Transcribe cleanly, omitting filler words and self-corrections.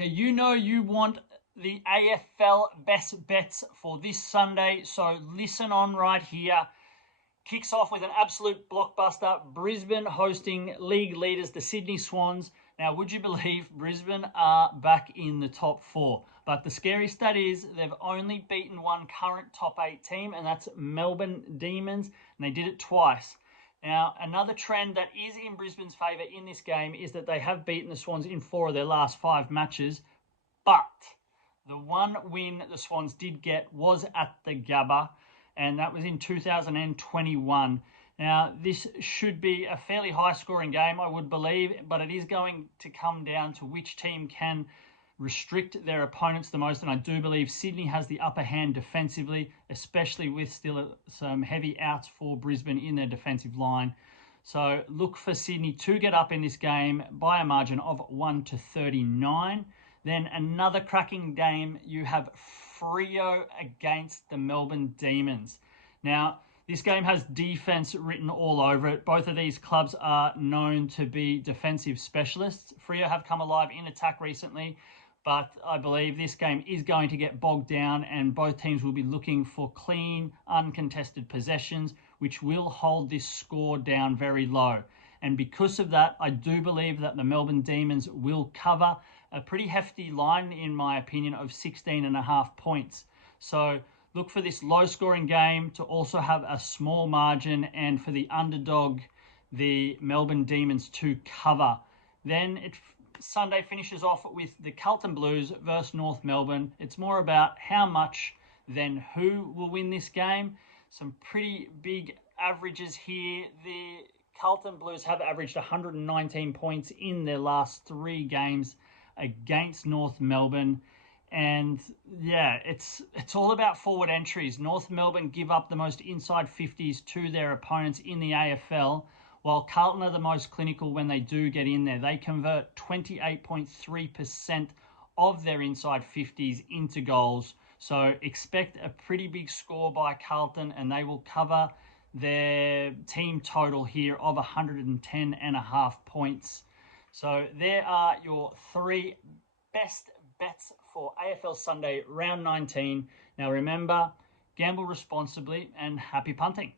Okay, you know you want the AFL best bets for this Sunday, so listen on right here. Kicks off with an absolute blockbuster. Brisbane hosting league leaders, the Sydney Swans. Now, would you believe Brisbane are back in the top four? But the scary stat is they've only beaten one current top 8 team, and that's Melbourne Demons, and they did it twice. Now, another trend that is in Brisbane's favour in this game is that they have beaten the Swans in 4 of their last 5 matches, but the one win the Swans did get was at the Gabba, and that was in 2021. Now, this should be a fairly high-scoring game, I would believe, but it is going to come down to which team can restrict their opponents the most, and I do believe Sydney has the upper hand defensively, especially with still some heavy outs for Brisbane in their defensive line. So look for Sydney to get up in this game by a margin of 1-39. Then another cracking game, you have Freo against the Melbourne Demons. Now, this game has defense written all over it. Both of these clubs are known to be defensive specialists. Freo have come alive in attack recently, but I believe this game is going to get bogged down, and both teams will be looking for clean, uncontested possessions, which will hold this score down very low. And because of that, I do believe that the Melbourne Demons will cover a pretty hefty line, in my opinion, of 16.5 points. So look for this low-scoring game to also have a small margin, and for the underdog, the Melbourne Demons, to cover. Then Sunday finishes off with the Carlton Blues versus North Melbourne. It's more about how much than who will win this game. Some pretty big averages here. The Carlton Blues have averaged 119 points in their last 3 games against North Melbourne. And yeah, it's all about forward entries. North Melbourne give up the most inside 50s to their opponents in the AFL, while Carlton are the most clinical when they do get in there. They convert 28.3% of their inside 50s into goals. So expect a pretty big score by Carlton, and they will cover their team total here of 110.5 points. So there are your 3 best bets for AFL Sunday round 19. Now remember, gamble responsibly and happy punting.